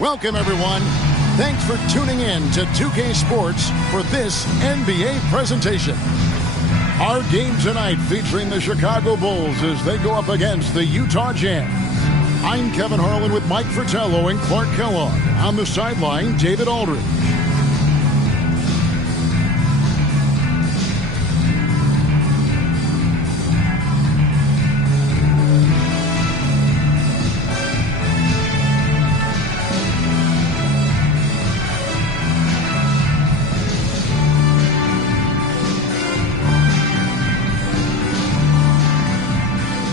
Welcome, everyone. Thanks for tuning in to 2K Sports for this NBA presentation. Our game tonight featuring the Chicago Bulls as they go up against the Utah Jazz. I'm Kevin Harlan with Mike Fratello and Clark Kellogg. On the sideline, David Aldridge.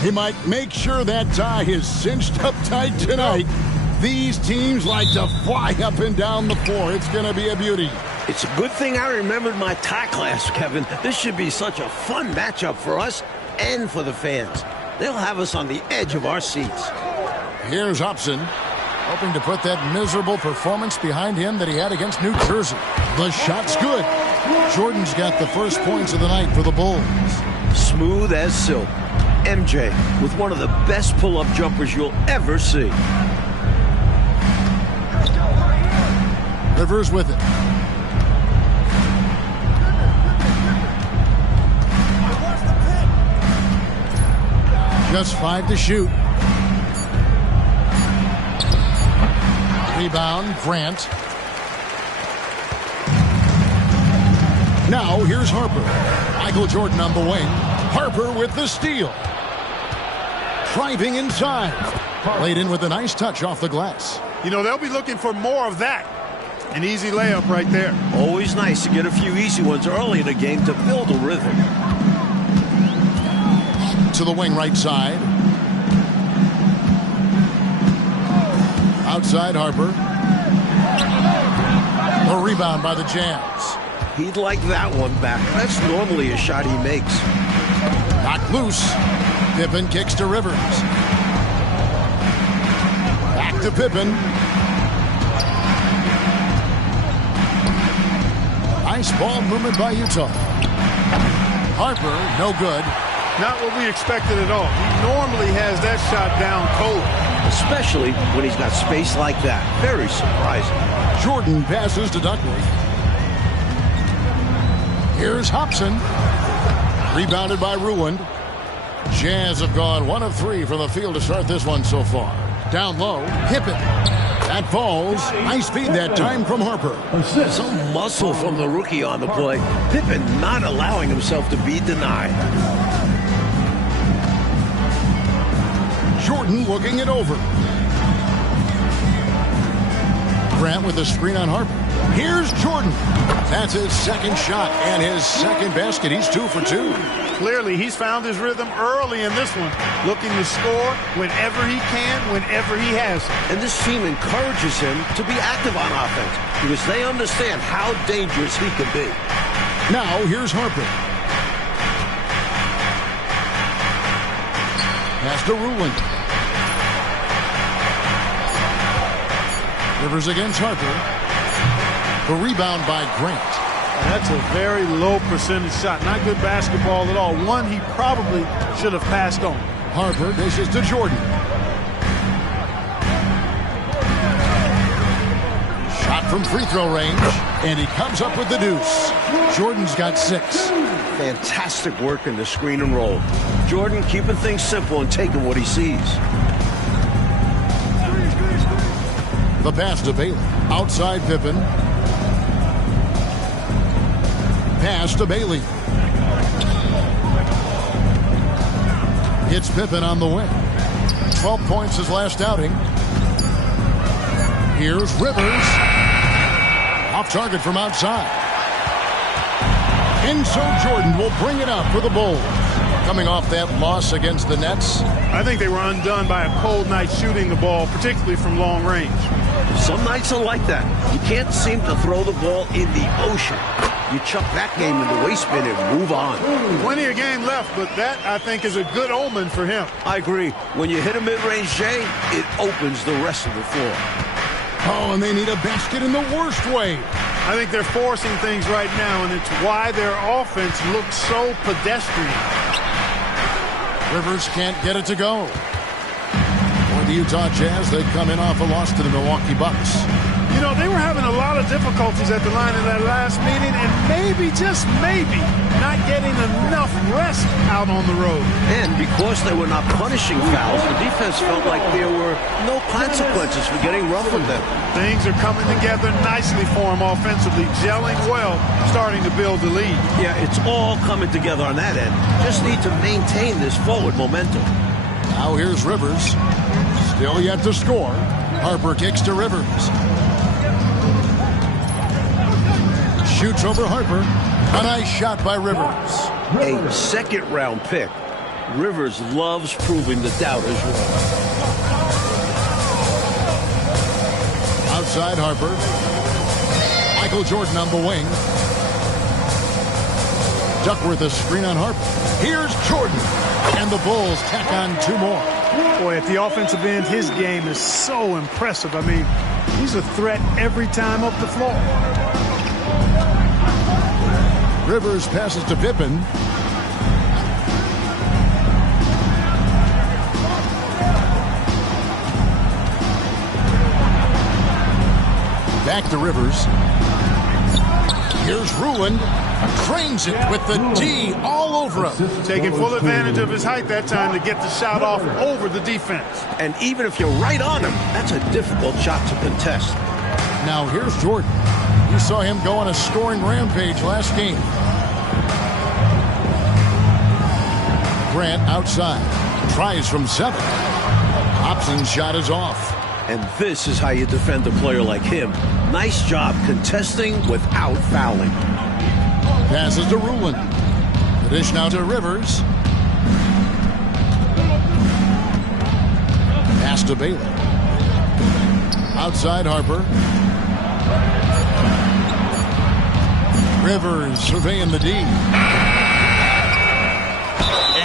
Hey, Mike, make sure that tie is cinched up tight tonight. These teams like to fly up and down the floor. It's going to be a beauty. It's a good thing I remembered my tie class, Kevin. This should be such a fun matchup for us and for the fans. They'll have us on the edge of our seats. Here's Hobson, hoping to put that miserable performance behind him that he had against New Jersey. The shot's good. Jordan's got the first points of the night for the Bulls. Smooth as silk. MJ with one of the best pull-up jumpers you'll ever see. Rivers with it. Just 5 to shoot. Rebound, Grant. Now here's Harper. Michael Jordan on the wing. Harper with the steal. Driving inside. Laid in with a nice touch off the glass. You know, they'll be looking for more of that. An easy layup right there. Always nice to get a few easy ones early in the game to build a rhythm. To the wing right side. Outside Harper. A rebound by the Jazz. He'd like that one back. That's normally a shot he makes. Knocked loose. Pippen kicks to Rivers. Back to Pippen. Nice ball movement by Utah. Harper, no good. Not what we expected at all. He normally has that shot down cold. Especially when he's got space like that. Very surprising. Jordan passes to Duckworth. Here's Hobson. Rebounded by Ruland. Jazz have gone 1 of 3 from the field to start this one so far. Down low, Pippen. That falls. Nice feed that time from Harper. Some muscle from the rookie on the play. Pippen not allowing himself to be denied. Jordan looking it over. Grant with the screen on Harper. Here's Jordan. That's his second shot and his second basket. He's 2 for 2. Clearly, he's found his rhythm early in this one, looking to score whenever he can, whenever he has it. And this team encourages him to be active on offense because they understand how dangerous he can be. Now, here's Harper. Pass to Ruland. Rivers against Harper. The rebound by Grant. That's a very low percentage shot. Not good basketball at all. One he probably should have passed on. Harper dishes to Jordan. Shot from free throw range. And he comes up with the deuce. Jordan's got 6. Fantastic work in the screen and roll. Jordan keeping things simple and taking what he sees. The pass to Bailey. Outside Pippen. Pass to Bailey. It's Pippen on the wing. 12 points his last outing. Here's Rivers. Off target from outside. And so Jordan will bring it up for the Bulls. Coming off that loss against the Nets. I think they were undone by a cold night shooting the ball, particularly from long range. Some nights are like that. You can't seem to throw the ball in the ocean. You chuck that game in the waste bin and move on. Plenty of game left, but that, I think, is a good omen for him. I agree. When you hit a mid-range J, it opens the rest of the floor. Oh, and they need a basket in the worst way. I think they're forcing things right now, and it's why their offense looks so pedestrian. Rivers can't get it to go. The Utah Jazz, they come in off a loss to the Milwaukee Bucks. You know, they were having a lot of difficulties at the line in that last meeting, and maybe, just maybe, not getting enough rest out on the road. And because they were not punishing fouls, the defense felt like there were no consequences for getting rough with them. Things are coming together nicely for them offensively, gelling well, starting to build the lead. Yeah, it's all coming together on that end. Just need to maintain this forward momentum. Now here's Rivers. Still yet to score. Harper kicks to Rivers. Shoots over Harper. A nice shot by Rivers. A second-round pick. Rivers loves proving the doubters wrong. Outside Harper. Michael Jordan on the wing. Duckworth a screen on Harper. Here's Jordan. And the Bulls tack on 2 more. Boy, at the offensive end, his game is so impressive. I mean, he's a threat every time up the floor. Rivers passes to Pippen. Back to Rivers. Here's Ruland. Cranes it with the D all over him. Taking full advantage of his height that time to get the shot off over the defense. And even if you're right on him, that's a difficult shot to contest. Now here's Jordan. You saw him go on a scoring rampage last game. Grant outside. Tries from 7. Hobson's shot is off. And this is how you defend a player like him. Nice job contesting without fouling. Passes to Ruland. The dish now to Rivers. Pass to Bailey. Outside Harper. Rivers surveying the D.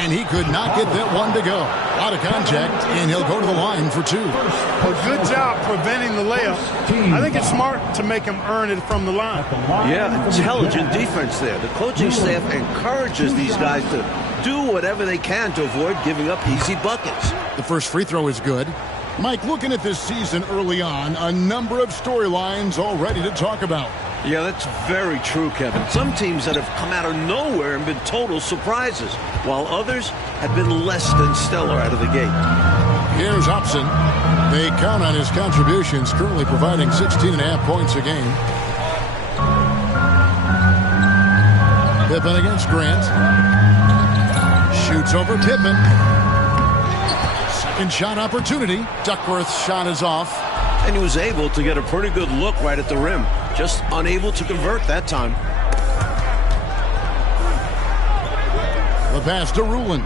And he could not get that one to go. Out of contact, and he'll go to the line for 2. A good job preventing the layup. I think it's smart to make him earn it from the line. Yeah, intelligent defense there. The coaching staff encourages these guys to do whatever they can to avoid giving up easy buckets. The first free throw is good. Mike, looking at this season early on, a number of storylines already to talk about. Yeah, that's very true, Kevin. Some teams that have come out of nowhere and been total surprises, while others have been less than stellar out of the gate. Here's Hobson. They count on his contributions, currently providing 16.5 points a game. Pippen against Grant. Shoots over Pippen. Second shot opportunity. Duckworth's shot is off. And he was able to get a pretty good look right at the rim. Just unable to convert that time. The pass to Ruland.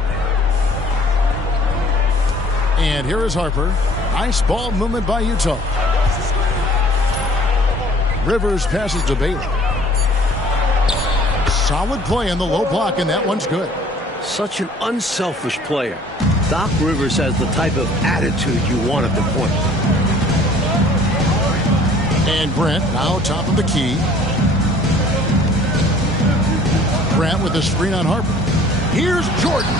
And here is Harper. Nice ball movement by Utah. Rivers passes to Bailey. Solid play in the low block, and that one's good. Such an unselfish player. Doc Rivers has the type of attitude you want at the point. And Grant now top of the key. Grant with a screen on Harper. Here's Jordan.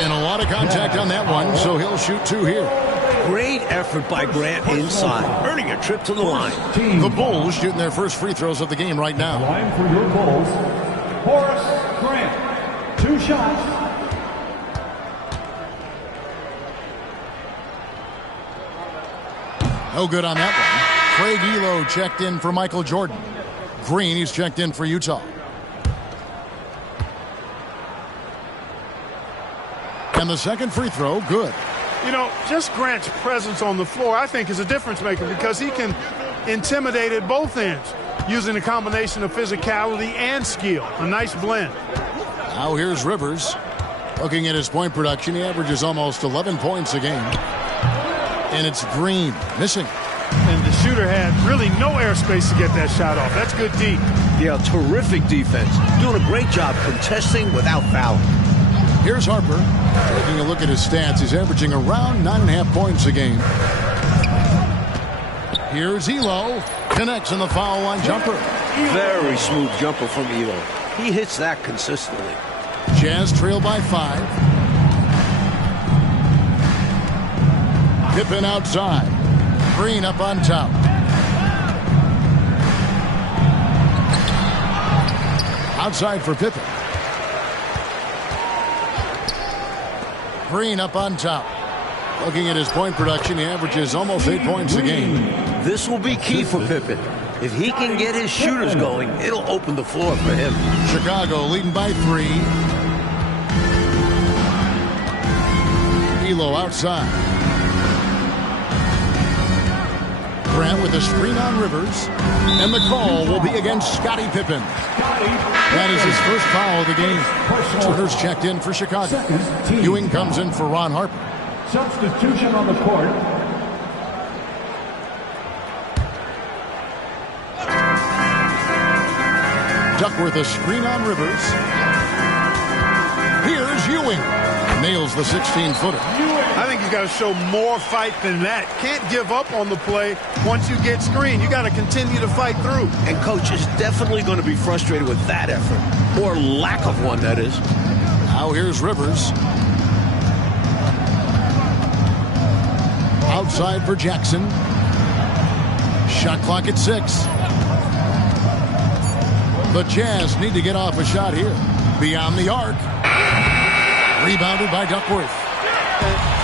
And a lot of contact on that one, so he'll shoot 2 here. Great effort by Grant inside, earning a trip to the line. The Bulls shooting their first free throws of the game right now. Line for your Bulls, Horace Grant. 2 shots. No good on that one. Craig Elo checked in for Michael Jordan. Green, he's checked in for Utah. And the second free throw, good. You know, just Grant's presence on the floor, I think, is a difference maker because he can intimidate at both ends using a combination of physicality and skill. A nice blend. Now here's Rivers. Looking at his point production, he averages almost 11 points a game. And it's Green missing. And the shooter had really no airspace to get that shot off. That's good D. Yeah, terrific defense. Doing a great job contesting without fouling. Here's Harper. Taking a look at his stats, he's averaging around 9.5 points a game. Here's Elo. Connects on the foul line jumper. Very smooth jumper from Elo. He hits that consistently. Jazz trail by 5. Pippen outside. Green up on top. Outside for Pippen. Green up on top. Looking at his point production, he averages almost 8 points a game. This will be key for Pippen. If he can get his shooters going, it'll open the floor for him. Chicago leading by 3. Elo outside. Grant with a screen on Rivers. And the call will be against Scottie Pippen. That is his first foul of the game. Turner's checked in for Chicago. Ewing comes in for Ron Harper. Substitution on the court. Duckworth a screen on Rivers. Here's Ewing. Nails the 16-footer. I think you got to show more fight than that. Can't give up on the play once you get screened. You got to continue to fight through. And coach is definitely going to be frustrated with that effort, or lack of one, that is. Now here's Rivers. Outside for Jackson. Shot clock at 6. The Jazz need to get off a shot here. Beyond the arc. Rebounded by Duckworth.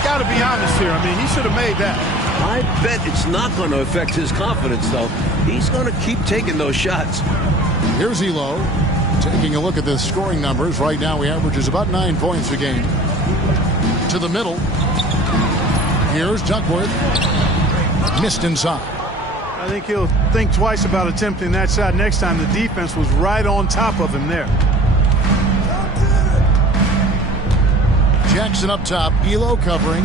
Got to be honest here. I mean, he should have made that. I bet it's not going to affect his confidence, though. He's going to keep taking those shots. Here's Elo. Taking a look at the scoring numbers. Right now, he averages about 9 points a game. To the middle. Here's Duckworth. Missed inside. I think he'll think twice about attempting that shot next time. The defense was right on top of him there. Jackson up top. Elo covering.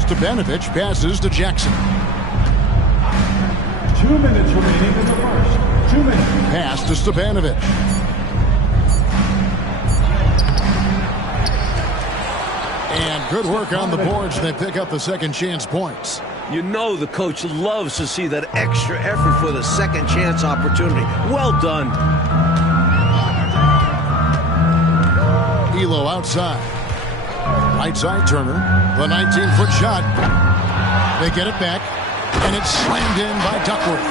Stepanovic passes to Jackson. 2 minutes remaining in the first. 2 minutes. Pass to Stepanovic. And good work on the boards. They pick up the second chance points. You know the coach loves to see that extra effort for the second chance opportunity. Well done. Elo outside. Right side Turner. The 19-foot shot. They get it back. And it's slammed in by Duckworth.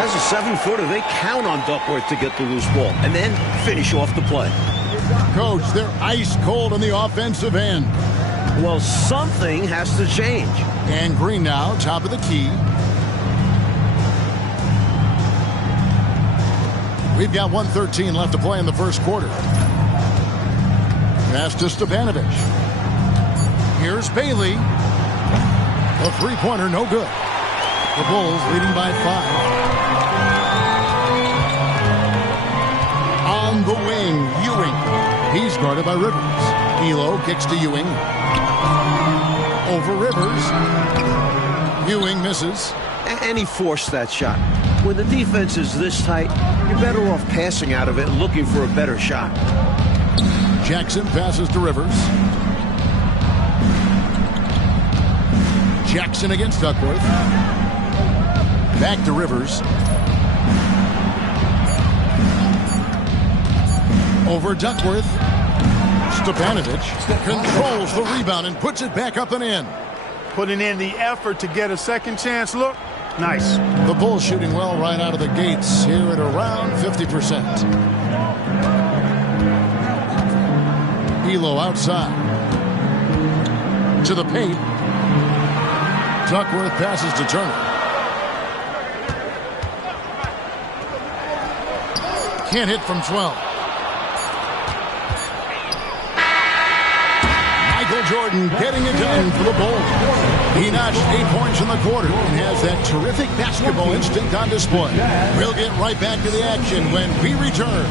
As a 7-footer, they count on Duckworth to get the loose ball and then finish off the play. Coach, they're ice cold on the offensive end. Well, something has to change. And Green now, top of the key. We've got 1:13 left to play in the first quarter. Pass to Stepanovic. Here's Bailey. A three-pointer, no good. The Bulls leading by 5. On the wing, Ewing. He's guarded by Rivers. Elo kicks to Ewing. Over Rivers. Ewing misses. And he forced that shot. When the defense is this tight, you're better off passing out of it and looking for a better shot. Jackson passes to Rivers. Jackson against Duckworth. Back to Rivers. Over Duckworth. Stepanovic controls the rebound and puts it back up and in. Putting in the effort to get a second chance look. Nice. The Bulls shooting well right out of the gates here at around 50%. Elo outside. To the paint. Duckworth passes to Turner. Can't hit from 12. Michael Jordan getting it done for the Bulls. He notched 8 points in the quarter and has that terrific basketball instinct on display. We'll get right back to the action when we return.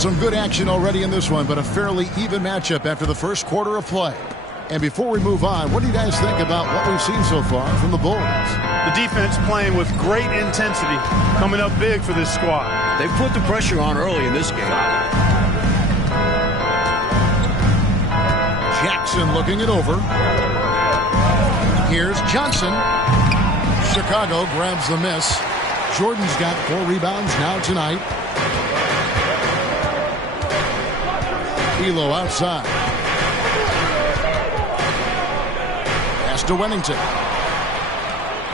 Some good action already in this one, but a fairly even matchup after the first quarter of play. And before we move on, what do you guys think about what we've seen so far from the Bulls? The defense playing with great intensity, coming up big for this squad. They put the pressure on early in this game. Jackson looking it over. Here's Johnson. Chicago grabs the miss. Jordan's got 4 rebounds now tonight. Elo outside. Pass to Wennington.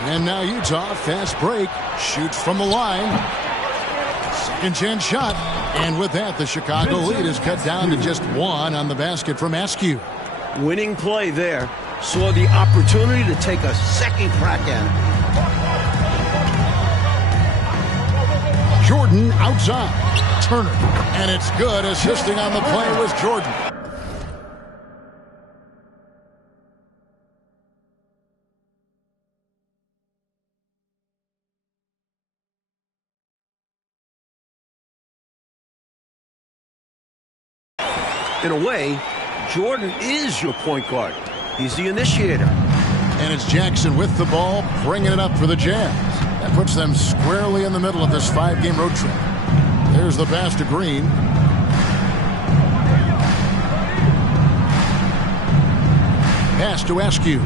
And now Utah, fast break. Shoots from the line. Second chance shot. And with that, the Chicago lead is cut down to just 1 on the basket from Askew. Winning play there. Saw the opportunity to take a second crack at it. Jordan outside. Turner. And it's good. Assisting on the play was Jordan. In a way, Jordan is your point guard. He's the initiator. And it's Jackson with the ball, bringing it up for the Jazz. That puts them squarely in the middle of this 5-game road trip. There's the pass to Green. Pass to Askew.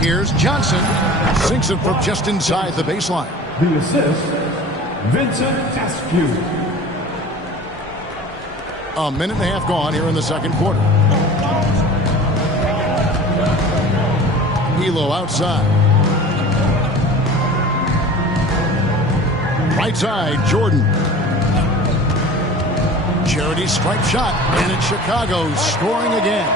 Here's Johnson. Sinks it from just inside the baseline. The assist, Vincent Askew. A minute and a half gone here in the second quarter. Elo outside. Right side, Jordan. Charity stripe shot, and it's Chicago scoring again.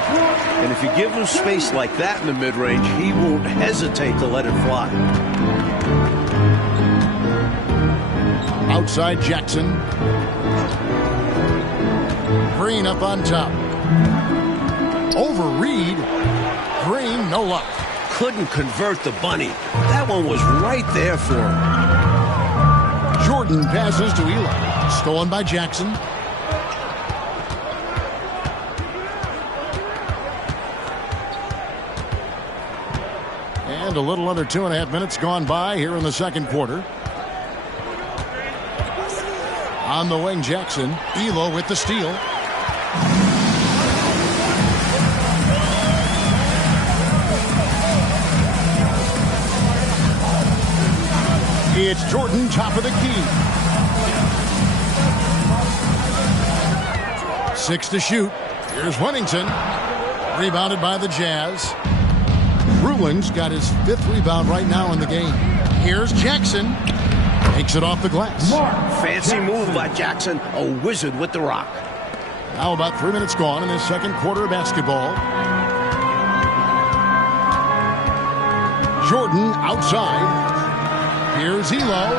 And if you give him space like that in the mid-range, he won't hesitate to let it fly. Outside Jackson. Green up on top. Over Reed. Green, no luck. Couldn't convert the bunny. That one was right there for him. Jordan passes to Elo. Stolen by Jackson. And a little under 2.5 minutes gone by here in the second quarter. On the wing, Jackson. Elo with the steal. It's Jordan, top of the key. 6 to shoot. Here's Wennington. Rebounded by the Jazz. Ruland's got his 5th rebound right now in the game. Here's Jackson. Takes it off the glass. Fancy move by Jackson. A wizard with the rock. Now about 3 minutes gone in the second quarter of basketball. Jordan outside. Here's Elo.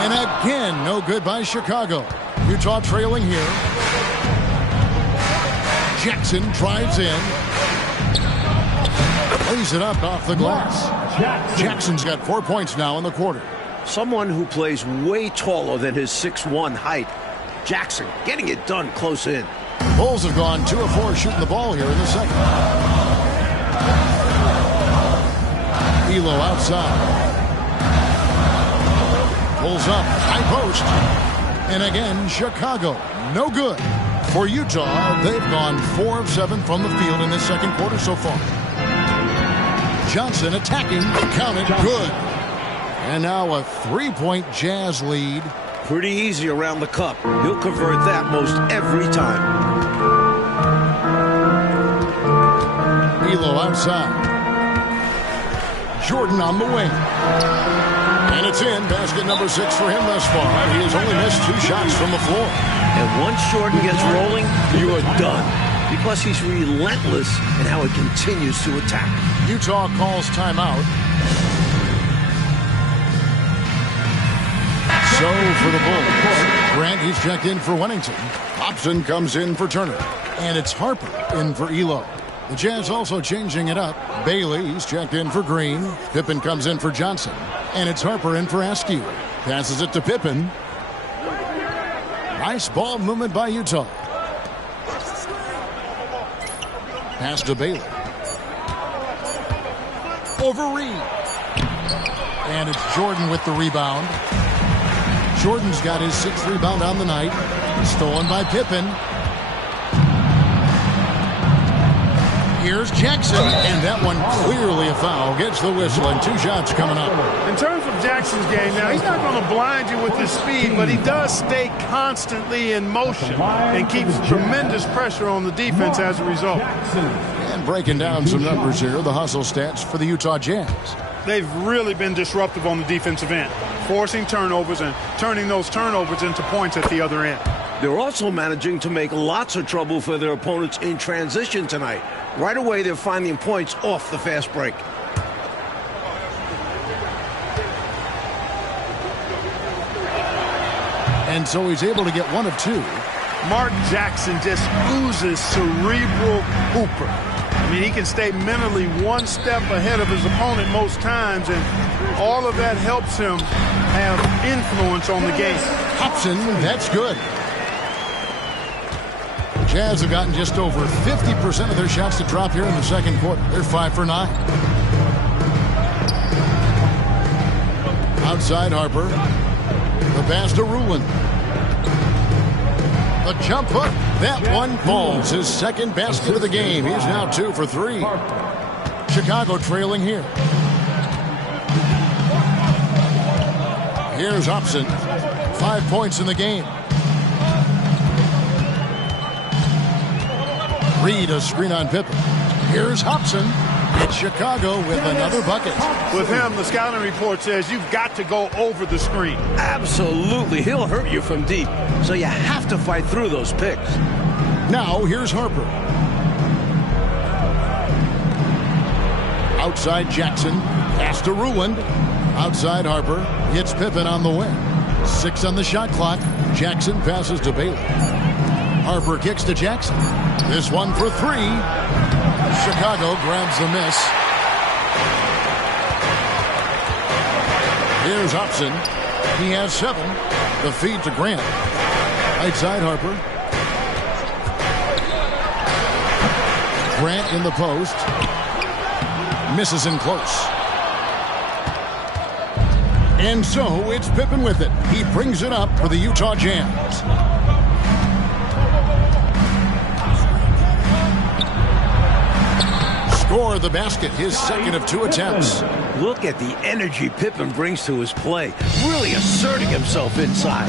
And again, no good by Chicago. Utah trailing here. Jackson drives in. Lays it up off the glass. Jackson's got 4 points now in the quarter. Someone who plays way taller than his 6'1" height. Jackson getting it done close in. Bulls have gone 2 of 4 shooting the ball here in the second. Elo outside. Pulls up, high post. And again, Chicago, no good. For Utah, they've gone 4 of 7 from the field in this second quarter so far. Johnson attacking, counted, good. And now a 3-point Jazz lead. Pretty easy around the cup. He'll convert that most every time. Elo outside. Jordan on the wing. And it's in. Basket number 6 for him thus far. He has only missed 2 shots from the floor. And once Jordan gets rolling, you are done. Because he's relentless in how he continues to attack. Utah calls timeout. So for the Bulls, Grant, he's checked in for Wennington. Hobson comes in for Turner. And it's Harper in for Elo. The Jazz also changing it up. Bailey, he's checked in for Green. Pippen comes in for Johnson. And it's Harper in for Askew. Passes it to Pippen. Nice ball movement by Utah. Pass to Bailey. Over Reed. And it's Jordan with the rebound. Jordan's got his 6th rebound on the night. Stolen by Pippen. Here's Jackson, and that one clearly a foul. Gets the whistle, and 2 shots coming up. In terms of Jackson's game, now he's not going to blind you with his speed, but he does stay constantly in motion and keeps tremendous pressure on the defense as a result. And breaking down some numbers here, the hustle stats for the Utah Jazz. They've really been disruptive on the defensive end, forcing turnovers and turning those turnovers into points at the other end. They're also managing to make lots of trouble for their opponents in transition tonight. Right away, they're finding points off the fast break. And so he's able to get 1 of 2. Mark Jackson just oozes cerebral hooper. I mean, he can stay mentally 1 step ahead of his opponent most times, and all of that helps him have influence on the game. Hobson, that's good. The Jazz have gotten just over 50% of their shots to drop here in the second quarter. They're 5 for 9. Outside Harper. The pass to Ruland. The jump hook. That one falls. His 2nd basket of the game. He's now 2 for 3. Chicago trailing here. Here's Hobson. 5 points in the game. Reed, a screen on Pippen. Here's Hobson. It's Chicago with another bucket. With him, the scouting report says you've got to go over the screen. Absolutely. He'll hurt you from deep, so you have to fight through those picks. Now, here's Harper. Outside Jackson. Pass to Ruland. Outside Harper. Hits Pippen on the wing. 6 on the shot clock. Jackson passes to Bailey. Harper kicks to Jackson. This one for 3. Chicago grabs the miss. Here's Hobson. He has 7. The feed to Grant. Right side Harper. Grant in the post. Misses in close. And so it's Pippen with it. He brings it up for the Utah Jazz. Score the basket, his 2nd of 2 attempts. Look at the energy Pippen brings to his play, really asserting himself inside.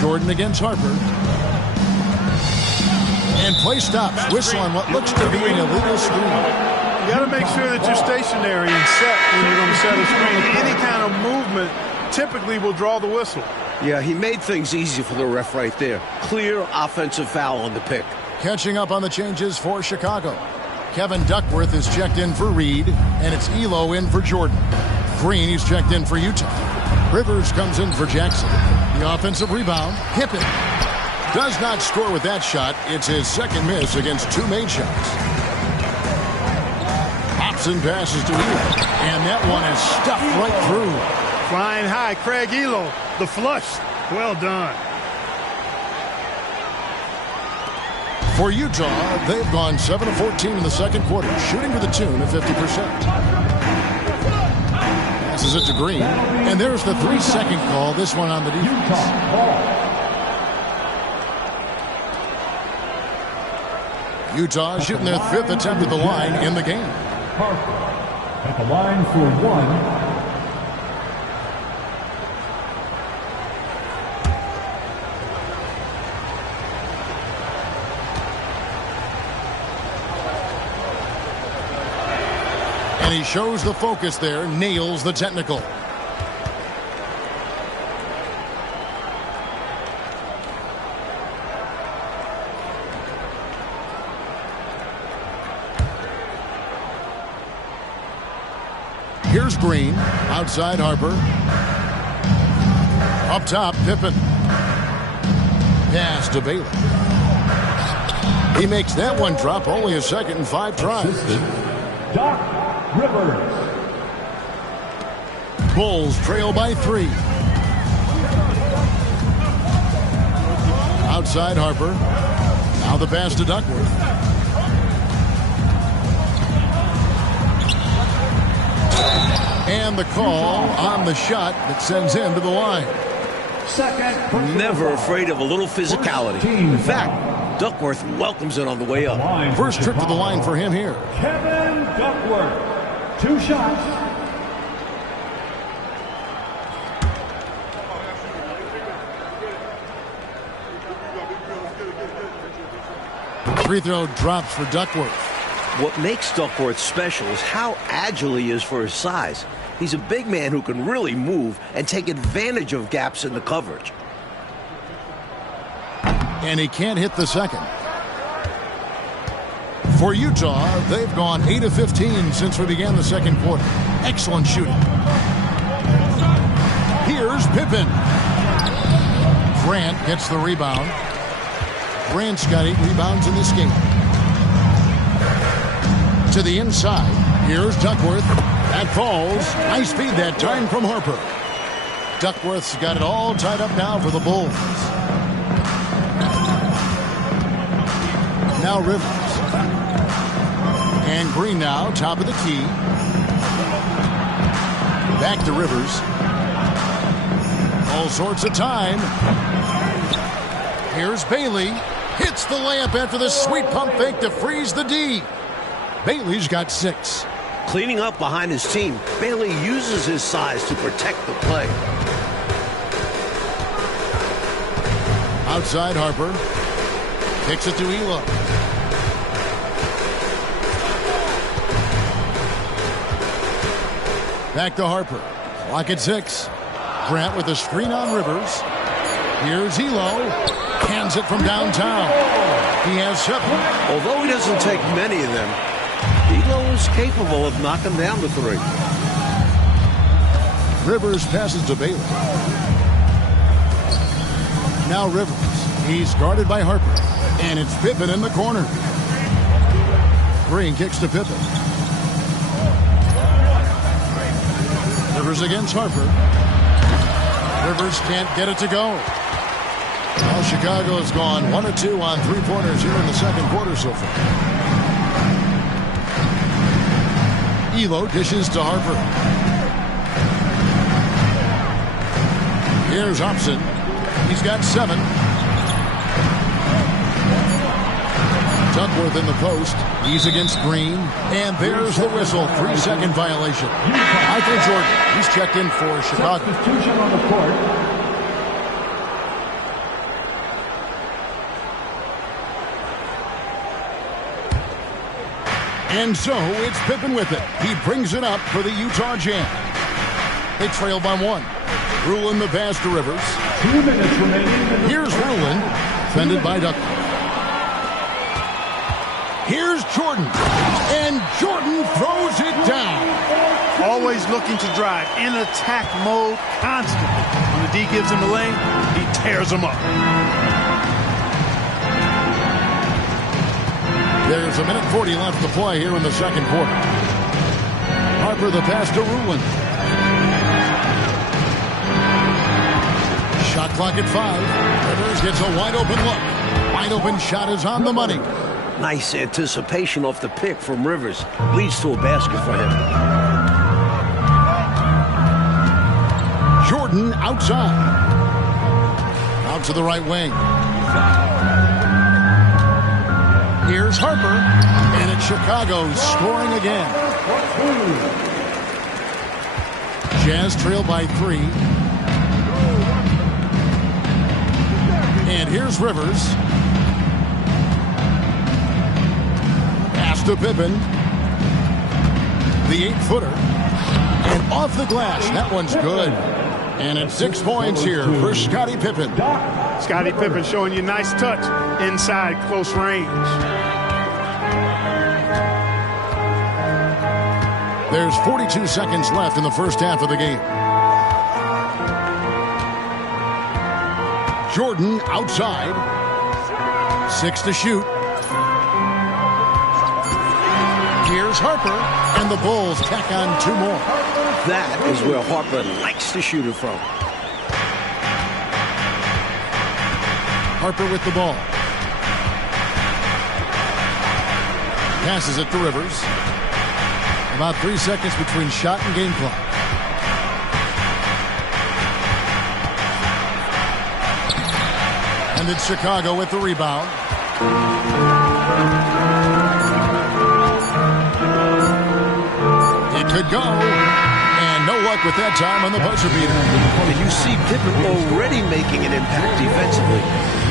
Jordan against Harper. And play stops. Whistle on what looks to be an illegal screen. You got to make sure that you're stationary and set when you're going to set a screen. Any kind of movement typically will draw the whistle. Yeah, he made things easy for the ref right there. Clear offensive foul on the pick. Catching up on the changes for Chicago. Kevin Duckworth is checked in for Reed, and it's Elo in for Jordan. Green is checked in for Utah. Rivers comes in for Jackson. The offensive rebound, Pippen. Does not score with that shot. It's his 2nd miss against 2 made shots. Hobson passes to Elo, and that one is stuffed right through. Flying high, Craig Elo, the flush. Well done. For Utah, they've gone 7 of 14 in the second quarter, shooting to the tune of 50%. Passes it to Green, and there's the 3-second call, this one on the defense. Utah shooting their 5th attempt at the line in the game. Harper at the line for 1. And he shows the focus there, nails the technical. Here's Green, outside Harper. Up top, Pippen. Pass to Bailey. He makes that one drop, only a 2nd and 5 tries. Doc Rivers. Bulls trail by 3. Outside Harper. Now the pass to Duckworth. And the call on the shot that sends him to the line. Never afraid of a little physicality. In fact, Duckworth welcomes it on the way up. First trip to the line for him here. Kevin Duckworth, 2 shots. Free throw drops for Duckworth. What makes Duckworth special is how agile he is for his size. He's a big man who can really move and take advantage of gaps in the coverage. And he can't hit the second. For Utah, they've gone 8 of 15 since we began the second quarter. Excellent shooting. Here's Pippen. Grant gets the rebound. Grant's got 8 rebounds in this game. To the inside. Here's Duckworth. That falls. Nice feed that time from Harper. Duckworth's got it all tied up now for the Bulls. Now Rivers. And Green now, top of the key. Back to Rivers. All sorts of time. Here's Bailey. Hits the layup after the sweet pump fake to freeze the D. Bailey's got 6. Cleaning up behind his team, Bailey uses his size to protect the play. Outside Harper. Kicks it to Elo. Back to Harper. Clock at 6. Grant with a screen on Rivers. Here's Elo. Hands it from downtown. He has 7. Although he doesn't take many of them, Elo is capable of knocking down the 3. Rivers passes to Bailey. Now Rivers. He's guarded by Harper. And it's Pippen in the corner. Green kicks to Pippen. Rivers against Harper. Rivers can't get it to go. Well, Chicago's gone 1 of 2 on 3-pointers here in the second quarter so far. Elo dishes to Harper. Here's Hobson. He's got 7. Duckworth in the post. He's against Green. And there's the whistle. 3-second violation. Michael Jordan. He's checked in for Chicago. Substitution on the court. And so it's Pippen with it. He brings it up for the Utah Jam. They trail by 1. Ruland the pass to Rivers. 2 minutes remaining. Here's Ruland, defended by Duckworth. Here's Jordan, and Jordan throws it down. Always looking to drive in attack mode constantly. When the D gives him the lane, he tears him up. There's 1:40 left to play here in the second quarter. Harper the pass to Ruland. Shot clock at 5. Rivers gets a wide open look. Wide open shot is on the money. Nice anticipation off the pick from Rivers. Leads to a basket for him. Jordan outside. Out to the right wing. Here's Harper. And it's Chicago scoring again. Jazz trail by 3. And here's Rivers. To Pippen, the 8-footer, and off the glass. That one's good. And it's 6 points here for Scottie Pippen. Scottie Pippen showing you nice touch inside close range. There's 42 seconds left in the first half of the game. Jordan outside. 6 to shoot. Here's Harper, and the Bulls tack on 2 more. That is where Harper likes to shoot it from. Harper with the ball. Passes it to Rivers. About 3 seconds between shot and game clock. And it's Chicago with the rebound. It could go. And no luck with that time on the buzzer beater. And you see Pippen already making an impact defensively,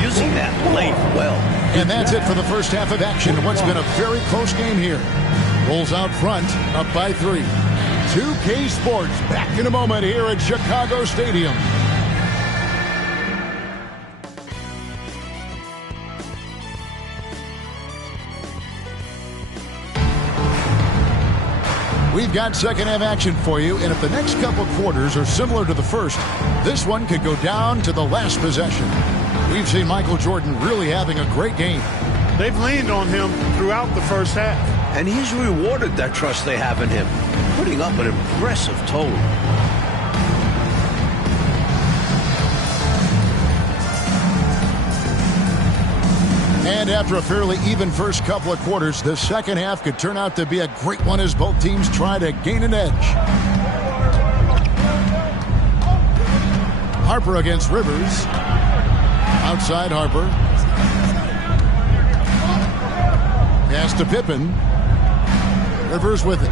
using that length well. And that's it for the first half of action. What's been a very close game here. Bulls out front, up by 3. 2K Sports back in a moment here at Chicago Stadium. We've got second half action for you, and if the next couple quarters are similar to the first, this one could go down to the last possession. We've seen Michael Jordan really having a great game. They've leaned on him throughout the first half. And he's rewarded that trust they have in him, putting up an impressive total. And after a fairly even first couple of quarters, the second half could turn out to be a great one as both teams try to gain an edge. Harper against Rivers. Outside Harper. Pass to Pippen. Rivers with it.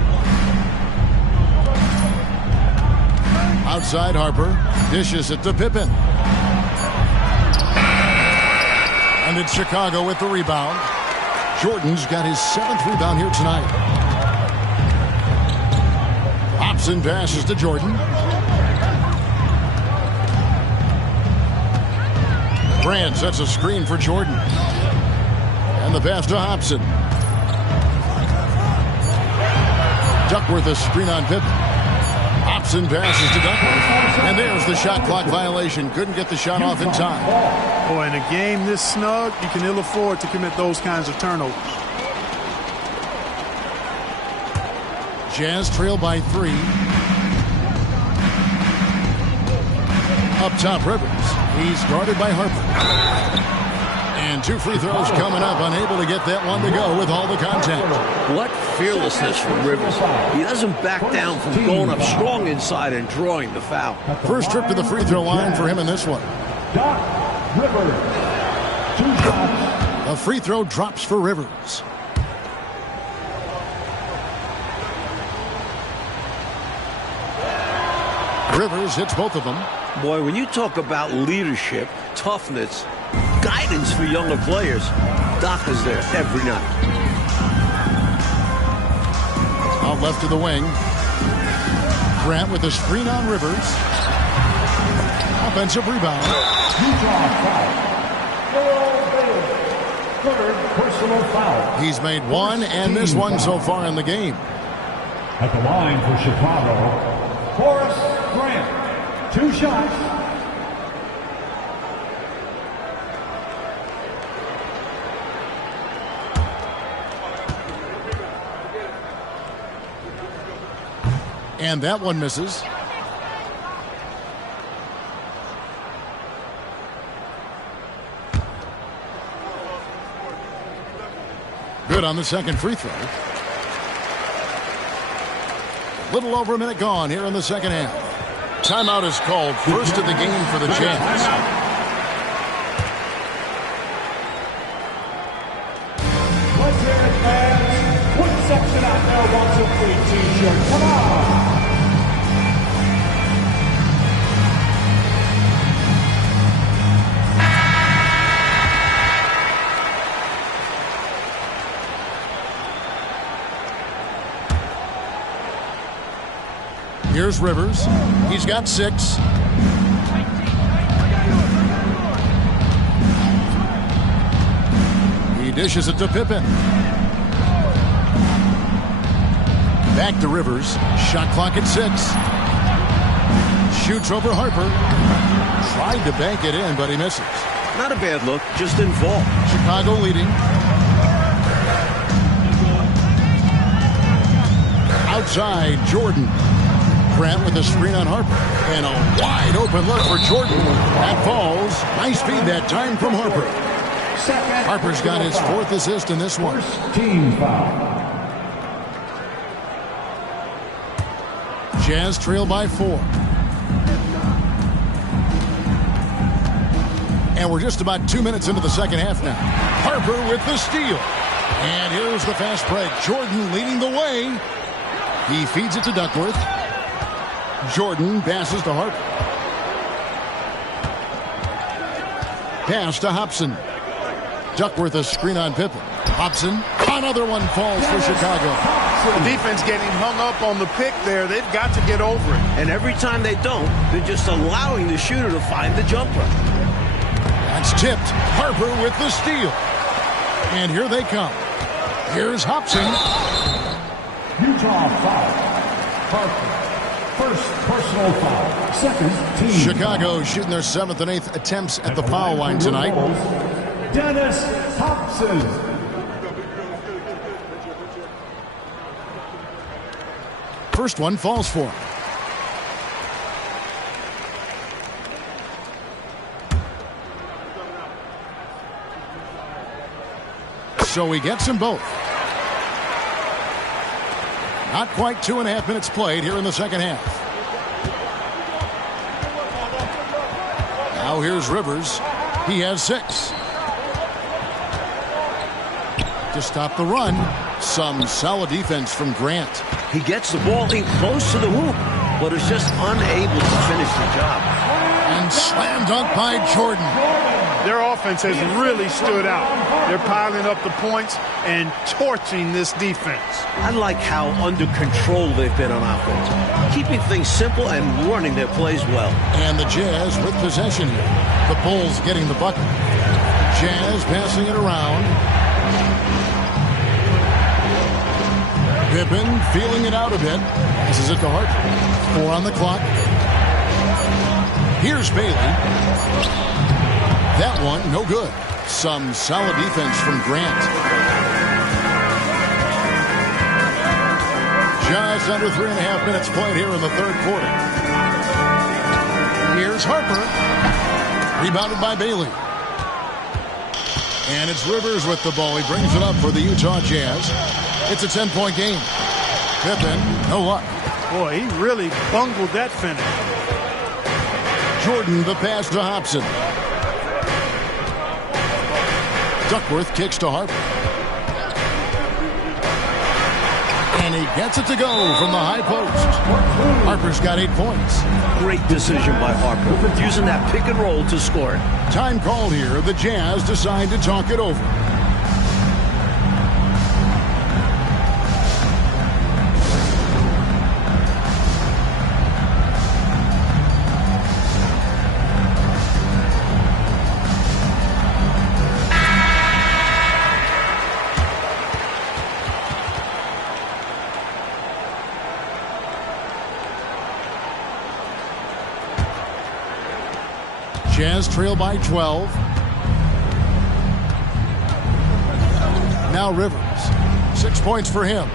Outside Harper. Dishes it to Pippen. And it's Chicago with the rebound. Jordan's got his 7th rebound here tonight. Hobson passes to Jordan. Grant sets a screen for Jordan. And the pass to Hobson. Duckworth a screen on Pippen. Hobson passes to Duckworth. And there's the shot clock violation. Couldn't get the shot off in time. Boy, in a game this snug, you can ill afford to commit those kinds of turnovers. Jazz trail by 3. Up top, Rivers. He's guarded by Harper. And 2 free throws coming up. Unable to get that one to go with all the contact. What fearlessness from Rivers. He doesn't back down from going up strong inside and drawing the foul. First trip to the free throw line for him in this one. Rivers. 2 shots. A free throw drops for Rivers. Rivers hits both of them. Boy, when you talk about leadership, toughness, guidance for younger players, Doc is there every night. Out left to the wing. Grant with a screen on Rivers. Offensive rebound. Utah foul. Third personal foul. He's made 1 and this one so far in the game. At the line for Chicago, Horace Grant. 2 shots. And that one misses. Good on the second free throw. Little over a minute gone here in the second half. Timeout is called. First of the game for the Jazz. Let's hear it, fans. What section out there wants a free t-shirt? Come on. Here's Rivers. He's got 6. He dishes it to Pippen. Back to Rivers. Shot clock at 6. Shoots over Harper. Tried to bank it in, but he misses. Not a bad look, just didn't fall. Chicago leading. Outside, Jordan. Grant with a screen on Harper. And a wide open look for Jordan. That falls. Nice feed that time from Harper. Harper's got his 4th assist in this one. Team foul. Jazz trail by 4. And we're just about 2 minutes into the second half now. Harper with the steal. And here's the fast break. Jordan leading the way. He feeds it to Duckworth. Jordan passes to Harper. Pass to Hobson. Duckworth a screen on Pippen. Hobson. Another one falls for Chicago. The defense getting hung up on the pick there. They've got to get over it. And every time they don't, they're just allowing the shooter to find the jumper. That's tipped. Harper with the steal. And here they come. Here's Hobson. Utah foul. Harper. First personal foul. Second team. Chicago shooting their 7th and 8th attempts at the foul line tonight. Dennis Hobson. First one falls for him. So he gets them both. Not quite 2.5 minutes played here in the second half. Now here's Rivers. He has 6. To stop the run, some solid defense from Grant. He gets the ball in close to the hoop, but is just unable to finish the job. And slam dunk by Jordan. Their offense has really stood out. They're piling up the points and torching this defense. I like how under control they've been on offense, keeping things simple and running their plays well. And the Jazz with possession here. The Bulls getting the bucket. Jazz passing it around. Pippen feeling it out a bit. Passes it to Harper. 4 on the clock. Here's Bailey. That one, no good. Some solid defense from Grant. Just under 3.5 minutes played here in the third quarter. Here's Harper. Rebounded by Bailey. And it's Rivers with the ball. He brings it up for the Utah Jazz. It's a 10-point game. Pippen, no luck. Boy, he really bungled that finish. Jordan, the pass to Hobson. Duckworth kicks to Harper. And he gets it to go from the high post. Harper's got 8 points. Great decision by Harper, using that pick and roll to score. Time called here. The Jazz decide to talk it over. Jazz trail by 12. Now Rivers. 6 points for him.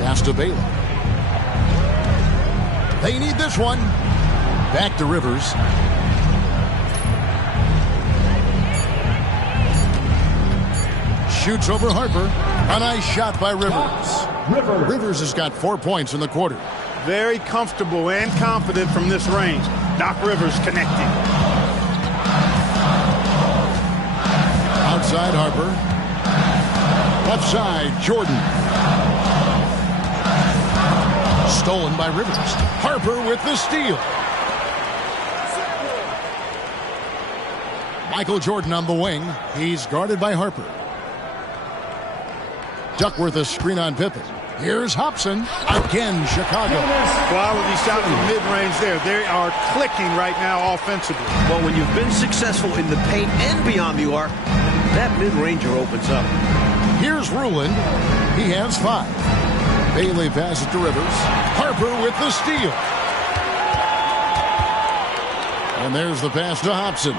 Pass to Bailey. They need this one. Back to Rivers. Shoots over Harper. A nice shot by Rivers. Rivers has got 4 points in the quarter. Very comfortable and confident from this range. Doc Rivers connecting. Outside Harper. Left side, Jordan. Stolen by Rivers. Harper with the steal. Michael Jordan on the wing. He's guarded by Harper. Duckworth a screen on Pippen. Here's Hobson. Again, Chicago. Quality shot from mid-range there. They are clicking right now offensively. Well, when you've been successful in the paint and beyond the arc, that mid-ranger opens up. Here's Ruland. He has 5. Bailey passes to Rivers. Harper with the steal. And there's the pass to Hobson.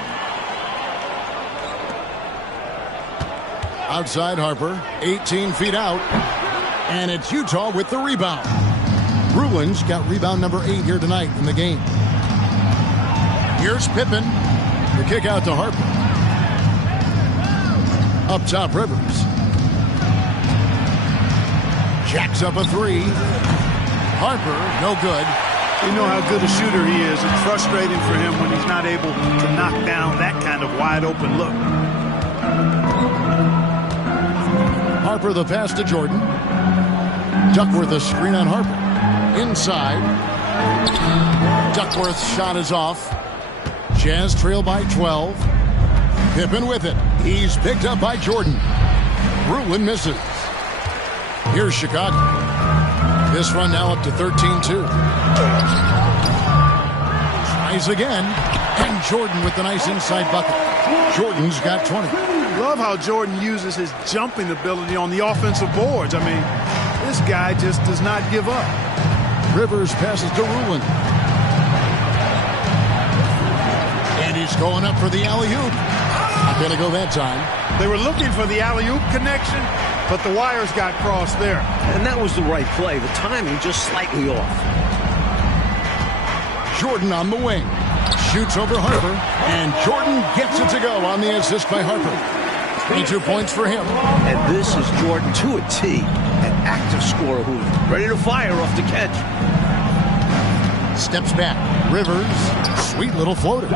Outside Harper. 18 feet out. And it's Utah with the rebound. Ruland's got rebound number 8 here tonight in the game. Here's Pippen. The kick out to Harper. Up top, Rivers. Jacks up a 3. Harper, no good. You know how good a shooter he is. It's frustrating for him when he's not able to knock down that kind of wide open look. Harper the pass to Jordan. Duckworth a screen on Harper. Inside. Duckworth's shot is off. Jazz trail by 12. Pippen with it. He's picked up by Jordan. Ruland misses. Here's Chicago. This run now up to 13-2. Tries again. And Jordan with the nice inside bucket. Jordan's got 20. Love how Jordan uses his jumping ability on the offensive boards. I mean, this guy just does not give up. Rivers passes to Ruland. And he's going up for the alley-oop. Not going to go that time. They were looking for the alley-oop connection, but the wires got crossed there. And that was the right play. The timing just slightly off. Jordan on the wing. Shoots over Harper. And Jordan gets it to go on the assist by Harper. 22 points for him. And this is Jordan to a T. An active scorer who's ready to fire off the catch. Steps back. Rivers. Sweet little floater.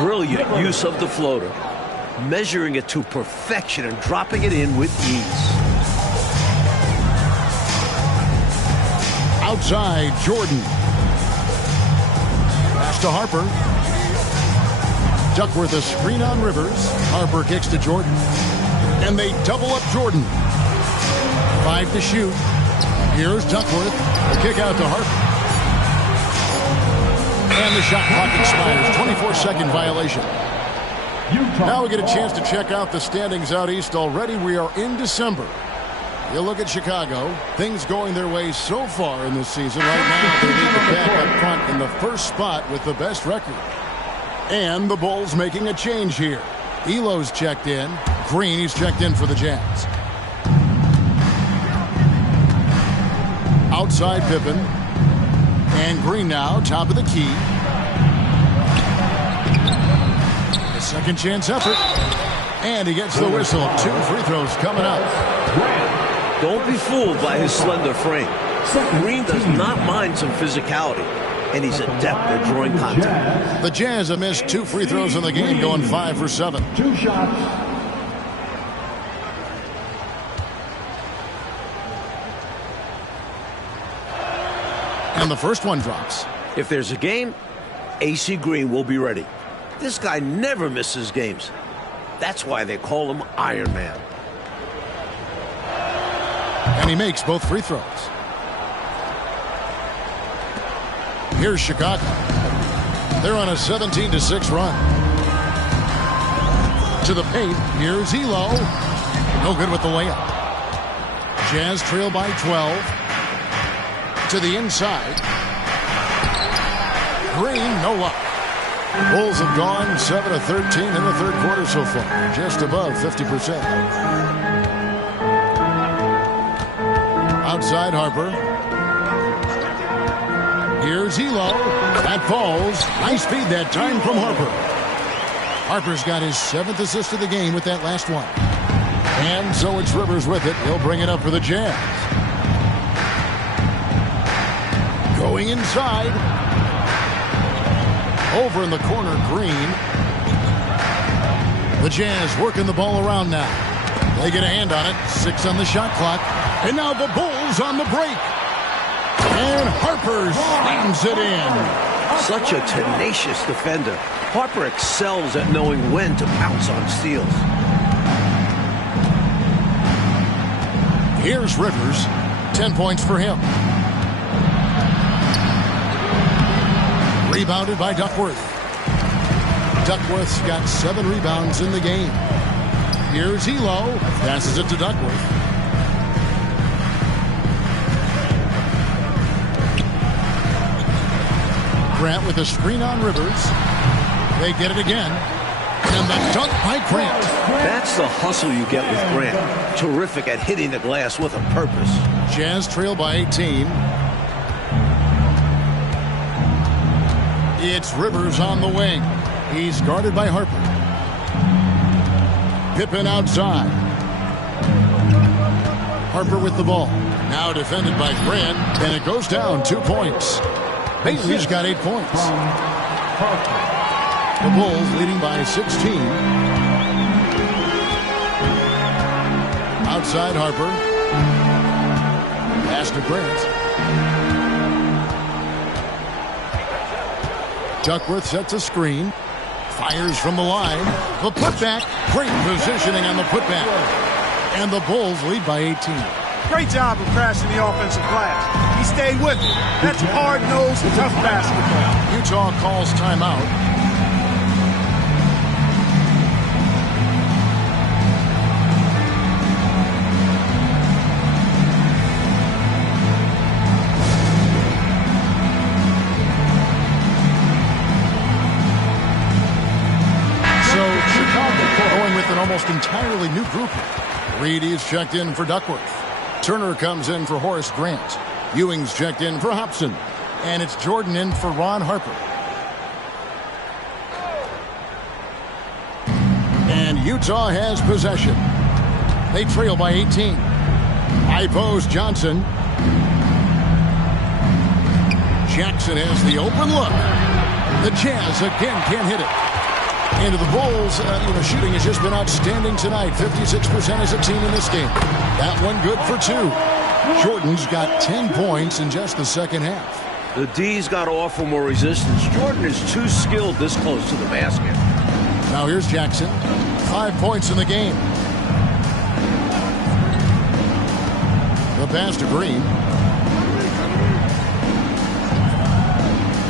Brilliant use of the floater. Measuring it to perfection and dropping it in with ease. Outside, Jordan. Pass to Harper. Duckworth a screen on Rivers. Harper kicks to Jordan. And they double up Jordan. 5 to shoot. Here's Duckworth. The kick out to Harper. And the shot clock expires. 24-second violation. Now we get a chance to check out the standings out east already. We are in December. You look at Chicago. Things going their way so far in this season. Right now, they lead the pack up front in the first spot with the best record. And the Bulls making a change here. Elo's checked in. Green, he's checked in for the Jazz. Outside Pippen. And Green now, top of the key. A second chance effort. And he gets the whistle. 2 free throws coming up. Don't be fooled by his slender frame. Green does not mind some physicality. And he's adept at drawing contact. The Jazz have missed 2 free throws in the game, going 5 for 7. 2 shots. And the first one drops. If there's a game, AC Green will be ready. This guy never misses games. That's why they call him Iron Man. And he makes both free throws. Here's Chicago. They're on a 17-6 run. To the paint. Here's Elo. No good with the layup. Jazz trail by 12. To the inside. Green, no luck. Bulls have gone 7 of 13 in the third quarter so far. Just above 50%. Outside Harper. Here's Elo. That falls. Nice feed that time from Harper. Harper's got his 7th assist of the game with that last one. And so it's Rivers with it. He'll bring it up for the Jazz. Going inside. Over in the corner, Green. The Jazz working the ball around now. They get a hand on it. 6 on the shot clock. And now the Bulls on the break. And Harper slams it in. Such a tenacious defender. Harper excels at knowing when to pounce on steals. Here's Rivers. 10 points for him. Rebounded by Duckworth. Duckworth's got 7 rebounds in the game. Here's Elo. Passes it to Duckworth. Grant with a screen on Rivers. They get it again. And the dunk by Grant. That's the hustle you get with Grant. Terrific at hitting the glass with a purpose. Jazz trail by 18. It's Rivers on the wing. He's guarded by Harper. Pippen outside. Harper with the ball. Now defended by Grant, and it goes down 2 points. Bailey's got 8 points. The Bulls leading by 16. Outside Harper. Pass to Grant. Duckworth sets a screen. Fires from the line. The putback. Great positioning on the putback. And the Bulls lead by 18. Great job of crashing the offensive glass. He stayed with it. That's hard-nosed, tough basketball. Utah calls timeout. An almost entirely new group. Reed is checked in for Duckworth. Turner comes in for Horace Grant. Ewing's checked in for Hobson. And it's Jordan in for Ron Harper. And Utah has possession. They trail by 18. High post Johnson. Jackson has the open look. The Jazz again can't hit it. Into the Bulls, shooting has just been outstanding tonight. 56% as a team in this game. That one good for 2. Jordan's got 10 points in just the second half. The D's got to offer more resistance. Jordan is too skilled this close to the basket. Now here's Jackson. 5 points in the game. The pass to Green.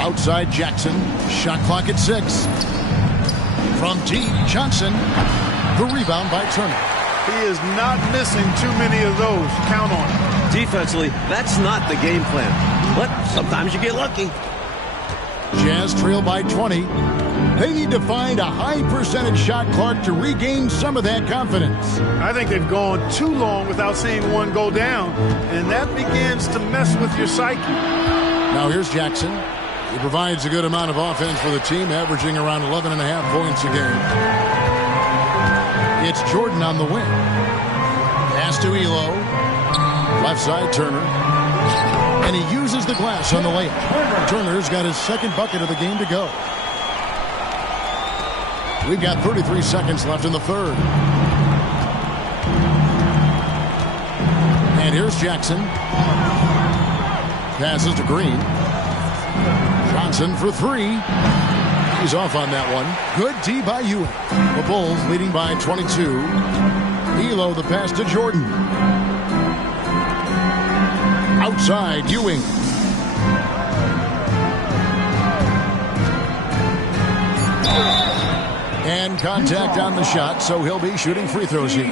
Outside Jackson. Shot clock at 6. From deep, Johnson. The rebound by Turner. He is not missing too many of those. Count on it. Defensively, that's not the game plan. But sometimes you get lucky. Jazz trail by 20. They need to find a high percentage shot clock to regain some of that confidence. I think they've gone too long without seeing one go down, and that begins to mess with your psyche. Now here's Jackson. He provides a good amount of offense for the team, averaging around 11.5 points a game. It's Jordan on the wing. Pass to Elo. Left side, Turner. And he uses the glass on the layup. Turner's got his second bucket of the game to go. We've got 33 seconds left in the third. And here's Jackson. Passes to Green. Johnson for 3. He's off on that one. Good D by Ewing. The Bulls leading by 22. Elo the pass to Jordan. Outside Ewing. And contact on the shot, so he'll be shooting free throws here.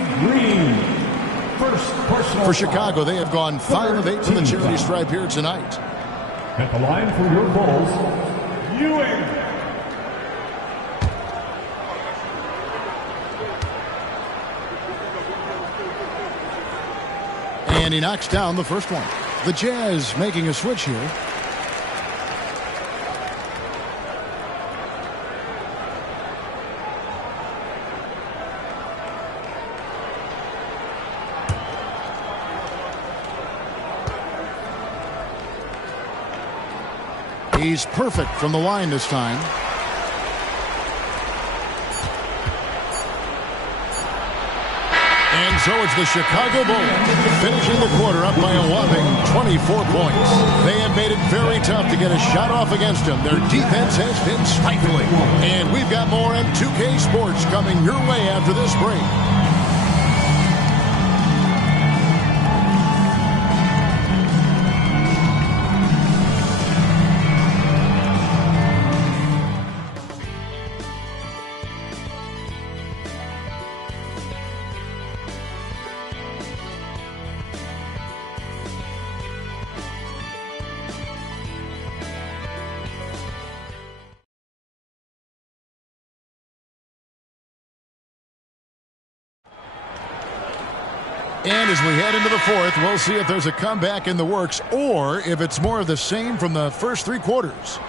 For Chicago, they have gone 5 of 8 from the charity stripe here tonight. At the line for your Bulls, Ewing. And he knocks down the first one. The Jazz making a switch here. He's perfect from the line this time. And so it's the Chicago Bulls finishing the quarter up by a whopping 24 points. They have made it very tough to get a shot off against them. Their defense has been stifling. And we've got more M2K Sports coming your way after this break. And as we head into the fourth, we'll see if there's a comeback in the works or if it's more of the same from the first three quarters.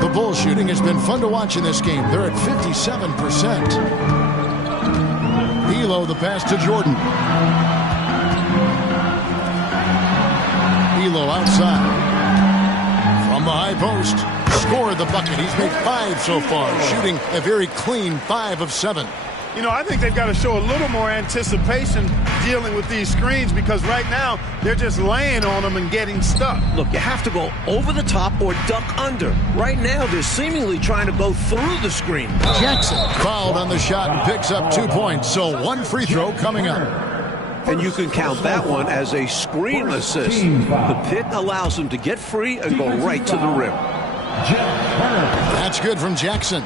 The Bulls shooting has been fun to watch in this game. They're at 57%. Elo, the pass to Jordan. Elo outside. From the high post. Scored the bucket. He's made 5 so far, shooting a very clean 5 of 7. You know, I think they've got to show a little more anticipation dealing with these screens because right now they're just laying on them and getting stuck. Look, you have to go over the top or duck under. Right now, they're seemingly trying to go through the screen. Jackson fouled on the shot and picks up 2 points, so 1 free throw coming up. And you can count that one as a screen assist. The pick allows him to get free and go right to the rim. That's good from Jackson.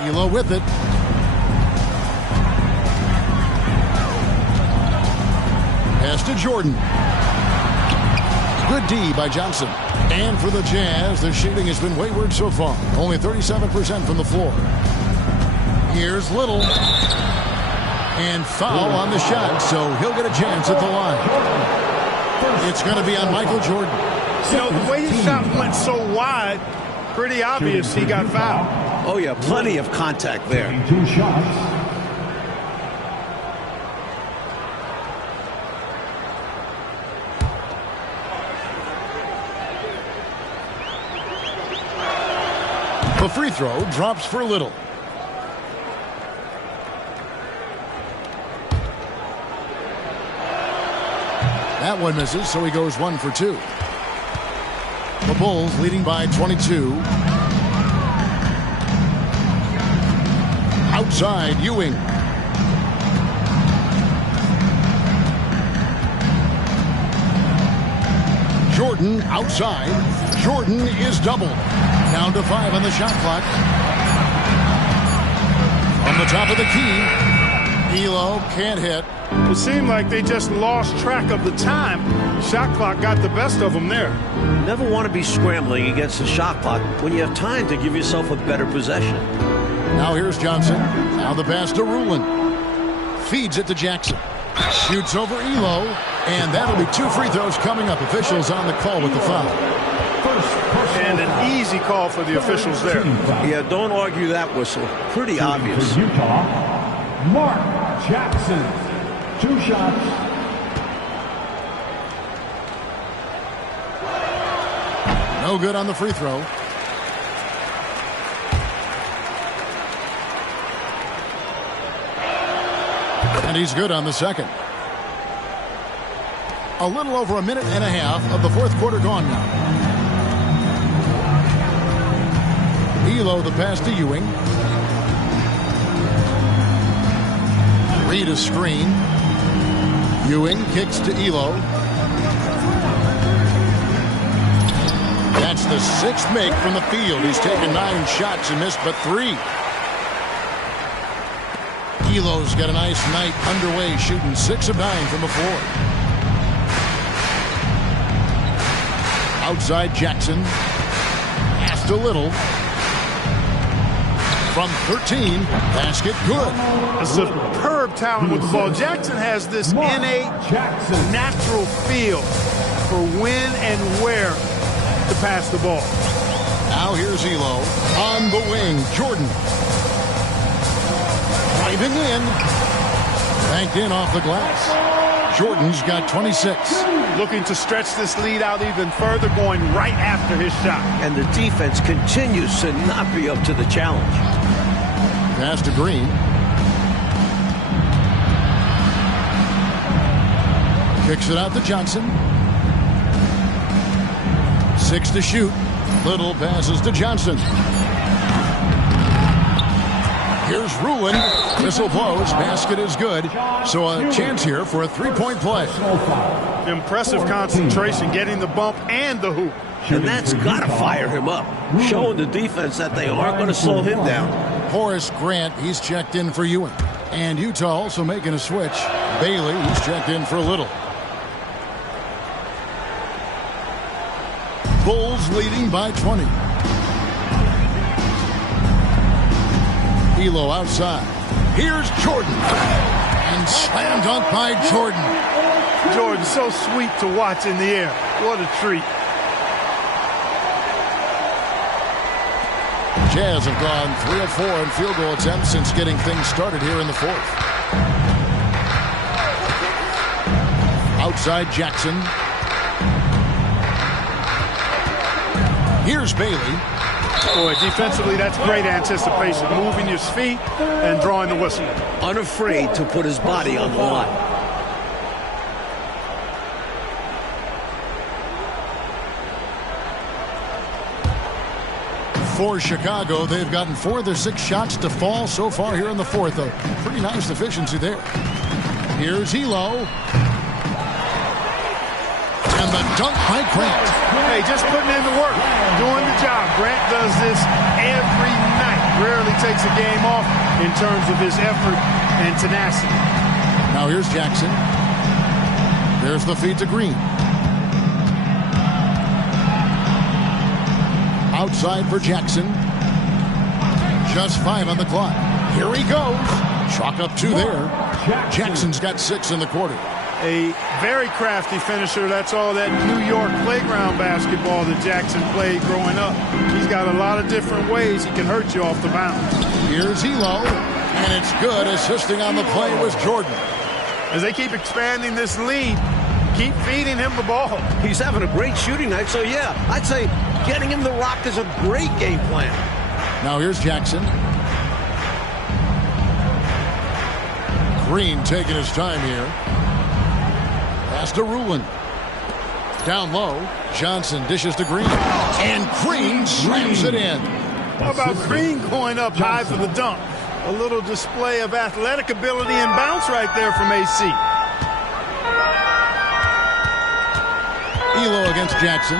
Elo with it. Pass to Jordan. Good D by Johnson. And for the Jazz, the shooting has been wayward so far. Only 37% from the floor. Here's Little. And foul on the shot, so he'll get a chance at the line. It's going to be on Michael Jordan. You know, the way his shot went so wide, pretty obvious he got fouled. Oh, yeah, plenty of contact there. 2 shots. The free throw drops for Little. That one misses, so he goes 1 for 2. The Bulls leading by 22. Outside, Ewing. Jordan outside. Jordan is doubled. Down to 5 on the shot clock. From the top of the key, Elo can't hit. It seemed like they just lost track of the time. Shot clock got the best of them there. Never want to be scrambling against the shot clock when you have time to give yourself a better possession. Now here's Johnson. Now the pass to Ruland. Feeds it to Jackson. Shoots over Elo. And that'll be 2 free throws coming up. Officials on the call with the foul. And an easy call for the officials there. Yeah, don't argue that whistle. Pretty obvious. For Utah, Mark Jackson. 2 shots. No good on the free throw. And he's good on the second. A little over a minute and a half of the fourth quarter gone now. Elo the pass to Ewing. Read a screen. Ewing kicks to Elo. That's the 6th make from the field. He's taken 9 shots and missed but 3. Elo's got a nice night underway, shooting 6 of 9 from the floor. Outside Jackson. Pass to Little. From 13, basket good. A superb talent with the ball. Jackson has this innate, natural feel for when and where to pass the ball. Now here's Elo. On the wing, Jordan. Driving in. Banked in off the glass. Jordan's got 26. Looking to stretch this lead out even further, going right after his shot. And the defense continues to not be up to the challenge. Pass to Green. Kicks it out to Johnson. 6 to shoot. Little passes to Johnson. Here's Ruland. Whistle blows. Basket is good. So a chance here for a 3-point play. Impressive concentration, getting the bump and the hoop. And that's got to fire him up, showing the defense that they aren't going to slow him down. Horace Grant, he's checked in for Ewing. And Utah also making a switch. Bailey, he's checked in for Little. Bulls leading by 20. Elo outside. Here's Jordan. And slam dunk by Jordan. Jordan, so sweet to watch in the air. What a treat. Jazz have gone 3 of 4 in field goal attempts since getting things started here in the fourth. Outside Jackson. Here's Bailey. Boy, defensively, that's great anticipation. Moving your feet and drawing the whistle. Unafraid to put his body on the line. For Chicago, they've gotten 4 of their 6 shots to fall so far here in the fourth. A pretty nice efficiency there. Here's Elo. And the dunk by Grant. Hey, just putting in the work, doing the job. Grant does this every night. Rarely takes a game off in terms of his effort and tenacity. Now here's Jackson. There's the feed to Green. Outside for Jackson. Just 5 on the clock. Here he goes. Chalk up 2 there. Jackson's got 6 in the quarter. A very crafty finisher. That's all that New York playground basketball that Jackson played growing up. He's got a lot of different ways he can hurt you off the bounce. Here's Elo. And it's good. Assisting on the play was Jordan. As they keep expanding this lead, keep feeding him the ball. He's having a great shooting night, so yeah, I'd say getting him the rock is a great game plan. Now here's Jackson. Green taking his time here. Pass to Ruland. Down low. Johnson dishes to Green. And Green slams it in. How about Green going up high for the dunk? A little display of athletic ability and bounce right there from AC. Elo against Jackson.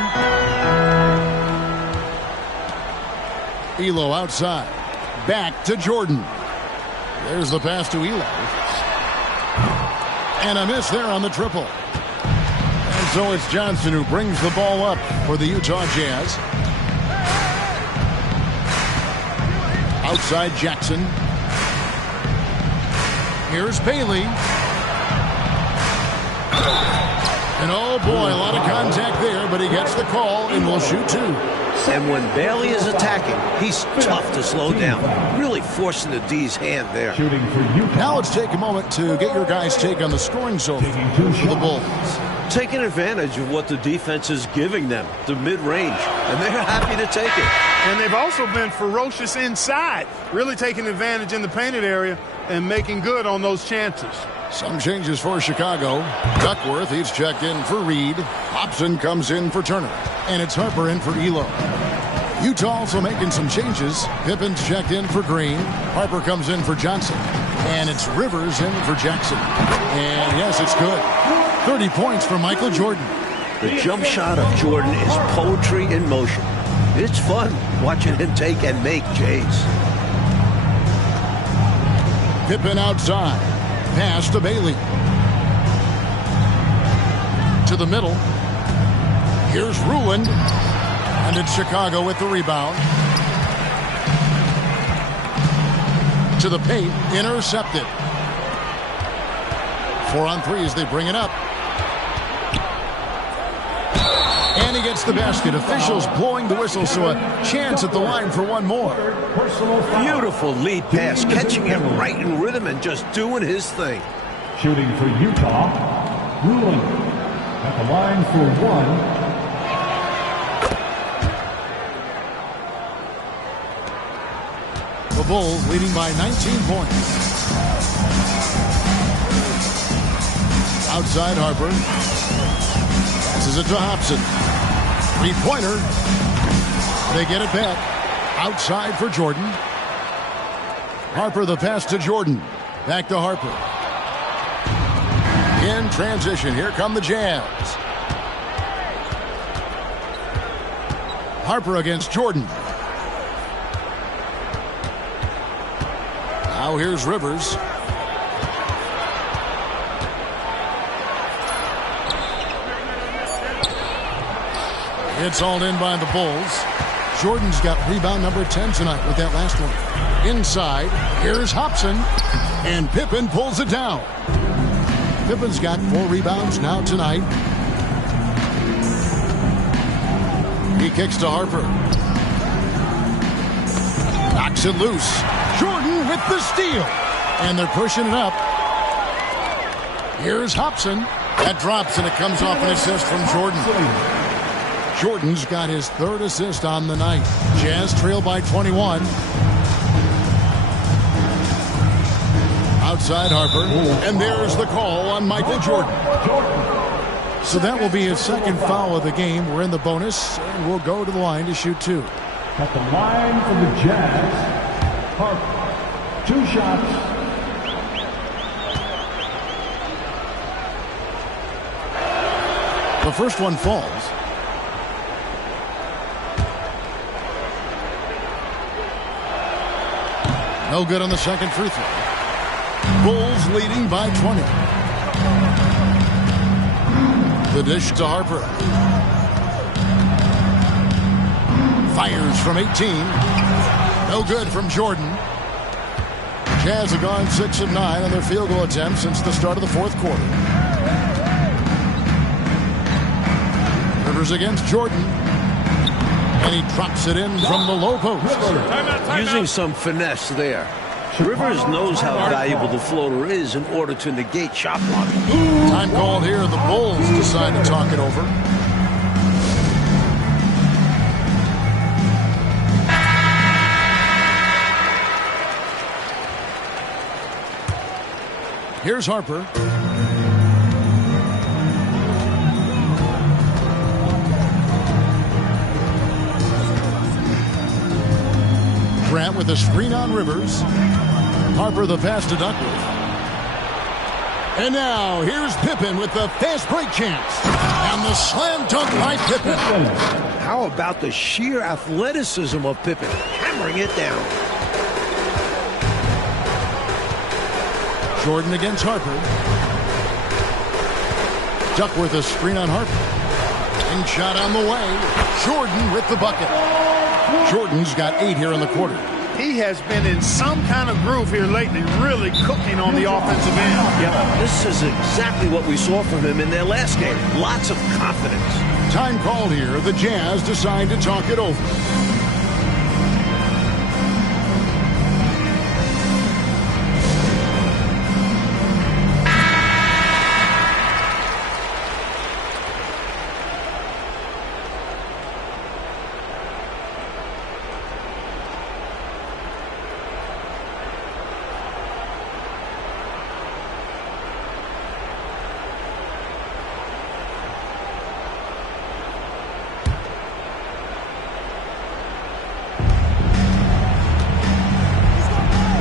Elo outside. Back to Jordan. There's the pass to Elo. And a miss there on the triple. And so it's Johnson who brings the ball up for the Utah Jazz. Outside Jackson. Here's Bailey. And oh boy, a lot of contact there, but he gets the call and will shoot 2. And when Bailey is attacking, he's tough to slow down. Really forcing the D's hand there. Shooting for Utah. Now let's take a moment to get your guys' take on the scoring so far for the Bulls. Taking advantage of what the defense is giving them, the mid-range, and they're happy to take it. And they've also been ferocious inside, really taking advantage in the painted area and making good on those chances. Some changes for Chicago. Duckworth, he's checked in for Reed. Hobson comes in for Turner. And it's Harper in for Elo. Utah also making some changes. Pippen's checked in for Green. Harper comes in for Johnson. And it's Rivers in for Jackson. And yes, it's good. 30 points for Michael Jordan. The jump shot of Jordan is poetry in motion. It's fun watching him take and make J's. Pippen outside. Pass to Bailey. To the middle. Here's Ruland. And it's Chicago with the rebound. To the paint. Intercepted. 4 on 3 as they bring it up. And he gets the basket. Officials blowing the whistle, so a chance at the line for one more. Beautiful lead pass, catching him right in rhythm and just doing his thing. Shooting for Utah, Ruland at the line for 1. The Bulls leading by 19 points. Outside Harper. Passes it to Hobson. 3-pointer. They get it back. Outside for Jordan. Harper the pass to Jordan. Back to Harper. In transition. Here come the Jazz. Harper against Jordan. Now here's Rivers. It's hauled in by the Bulls. Jordan's got rebound number 10 tonight with that last one. Inside, here's Hobson, and Pippen pulls it down. Pippen's got 4 rebounds now tonight. He kicks to Harper. Knocks it loose. Jordan with the steal. And they're pushing it up. Here's Hobson. That drops, and it comes off an assist from Jordan. Jordan's got his 3rd assist on the night. Jazz trail by 21. Outside Harper. And there's the call on Michael Jordan. So that will be his 2nd foul of the game. We're in the bonus, and we'll go to the line to shoot 2. At the line for the Jazz, Harper. 2 shots. The first one falls. No good on the second free throw. Bulls leading by 20. The dish to Harper. Fires from 18. No good from Jordan. Jazz have gone 6 of 9 on their field goal attempts since the start of the 4th quarter. Rivers against Jordan. And he drops it in from the low post. Using some finesse there. Rivers knows how valuable the floater is in order to negate shot blocking. Time called here. The Bulls decide to talk it over. Here's Harper. Grant with a screen on Rivers. Harper the pass to Duckworth. And now here's Pippen with the fast break chance. And the slam dunk by Pippen. How about the sheer athleticism of Pippen, hammering it down. Jordan against Harper. Duckworth a screen on Harper. And shot on the way. Jordan with the bucket. Jordan's got 8 here in the quarter. He has been in some kind of groove here lately, really cooking on the offensive end. Yeah, this is exactly what we saw from him in their last game. Lots of confidence. Time called here. The Jazz decide to talk it over.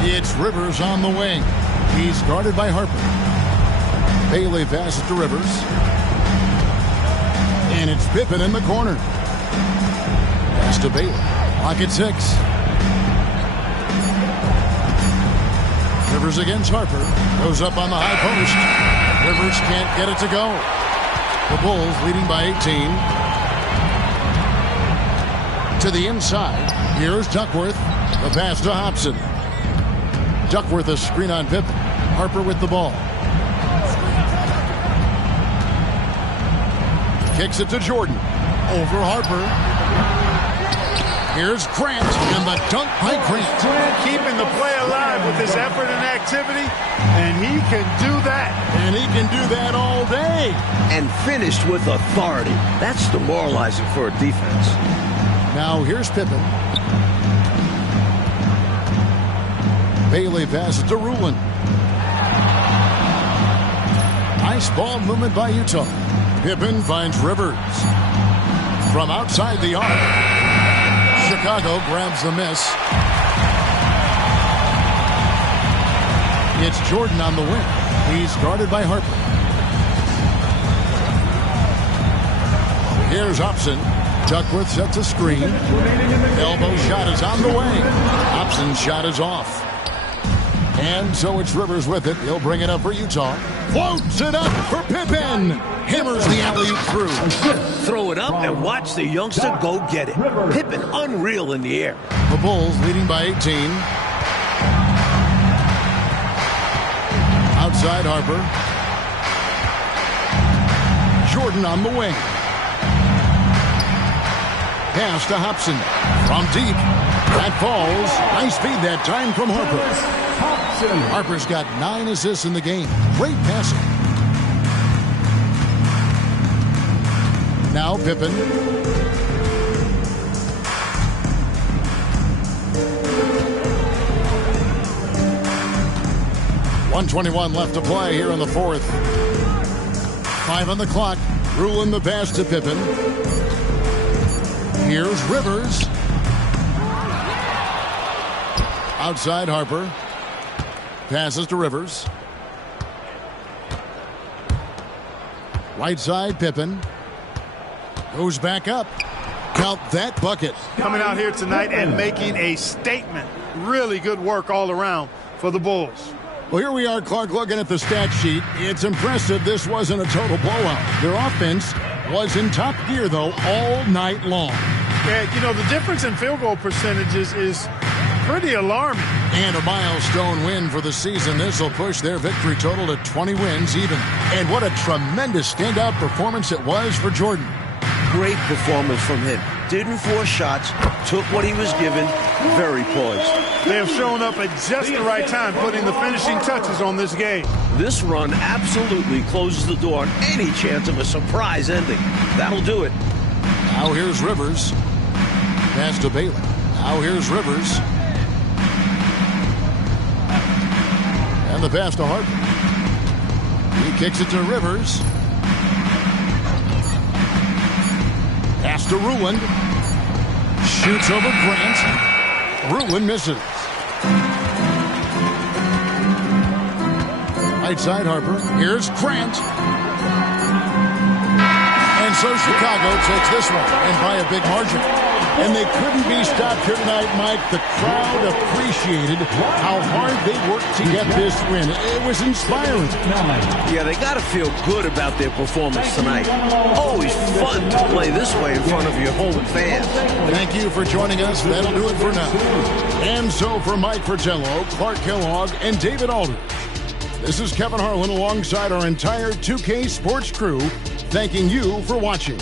It's Rivers on the wing. He's guarded by Harper. Bailey passes to Rivers. And it's Pippen in the corner. Pass to Bailey. Clock at 6. Rivers against Harper. Goes up on the high post. Rivers can't get it to go. The Bulls leading by 18. To the inside. Here's Duckworth. The pass to Hobson. Duckworth a screen on Pippen. Harper with the ball. Kicks it to Jordan. Over Harper. Here's Grant, and the dunk by Grant. Keeping the play alive with his effort and activity, and he can do that. And he can do that all day. And finished with authority. That's demoralizing for a defense. Now here's Pippen. Bailey passes to Ruland. Nice ball movement by Utah. Pippen finds Rivers. From outside the arc. Chicago grabs the miss. It's Jordan on the wing. He's guarded by Harper. Here's Hobson. Duckworth sets a screen. Elbow shot is on the way. Hobson's shot is off. And so it's Rivers with it. He'll bring it up for Utah. Floats it up for Pippen. Hammers the alley-oop through. Throw it up and watch the youngster go get it. Pippen unreal in the air. The Bulls leading by 18. Outside Harper. Jordan on the wing. Pass to Hobson. From deep. That falls. Nice feed that time from Harper. Harper's got 9 assists in the game. Great passing. Now Pippen. .121 left to play here in the fourth. 5 on the clock. Ruland the pass to Pippen. Here's Rivers. Outside Harper. Passes to Rivers. Right side Pippen. Goes back up. Count that bucket. Coming out here tonight and making a statement. Really good work all around for the Bulls. Well, here we are, Clark, looking at the stat sheet. It's impressive this wasn't a total blowout. Their offense was in top gear, though, all night long. Yeah, you know, the difference in field goal percentages is pretty alarming. And a milestone win for the season. This will push their victory total to 20 wins even. And what a tremendous standout performance it was for Jordan. Great performance from him. Didn't force shots, took what he was given, very poised. They have shown up at just the right time, putting the finishing touches on this game. This run absolutely closes the door on any chance of a surprise ending. That'll do it. Now here's Rivers. Pass to Bailey. Now here's Rivers. And the pass to Harper. He kicks it to Rivers. Pass to Ruland. Shoots over Grant. Ruland misses. Right side Harper. Here's Grant. And so Chicago takes this one, and by a big margin. And they couldn't be stopped here tonight, Mike. The crowd appreciated how hard they worked to get this win. It was inspiring. Yeah, they got to feel good about their performance tonight. Always fun to play this way in front of your home fans. Thank you for joining us. That'll do it for now. And so for Mike Fratello, Clark Kellogg, and David Aldridge, this is Kevin Harlan alongside our entire 2K Sports crew, thanking you for watching.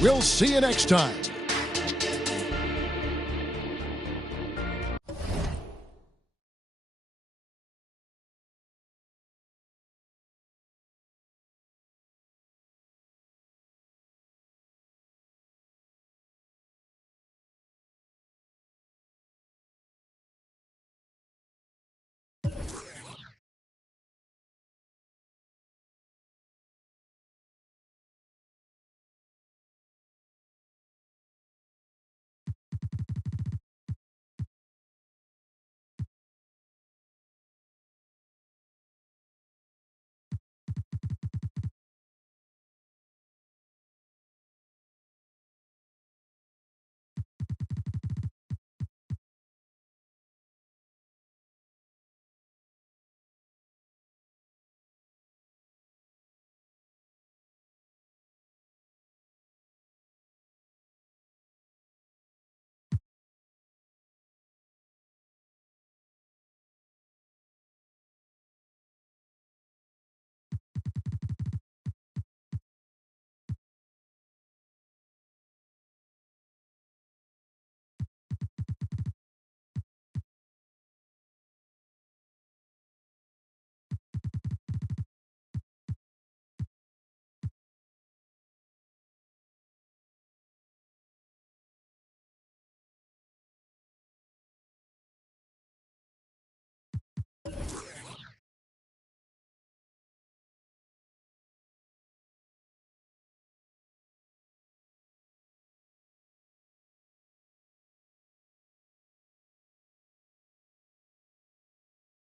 We'll see you next time.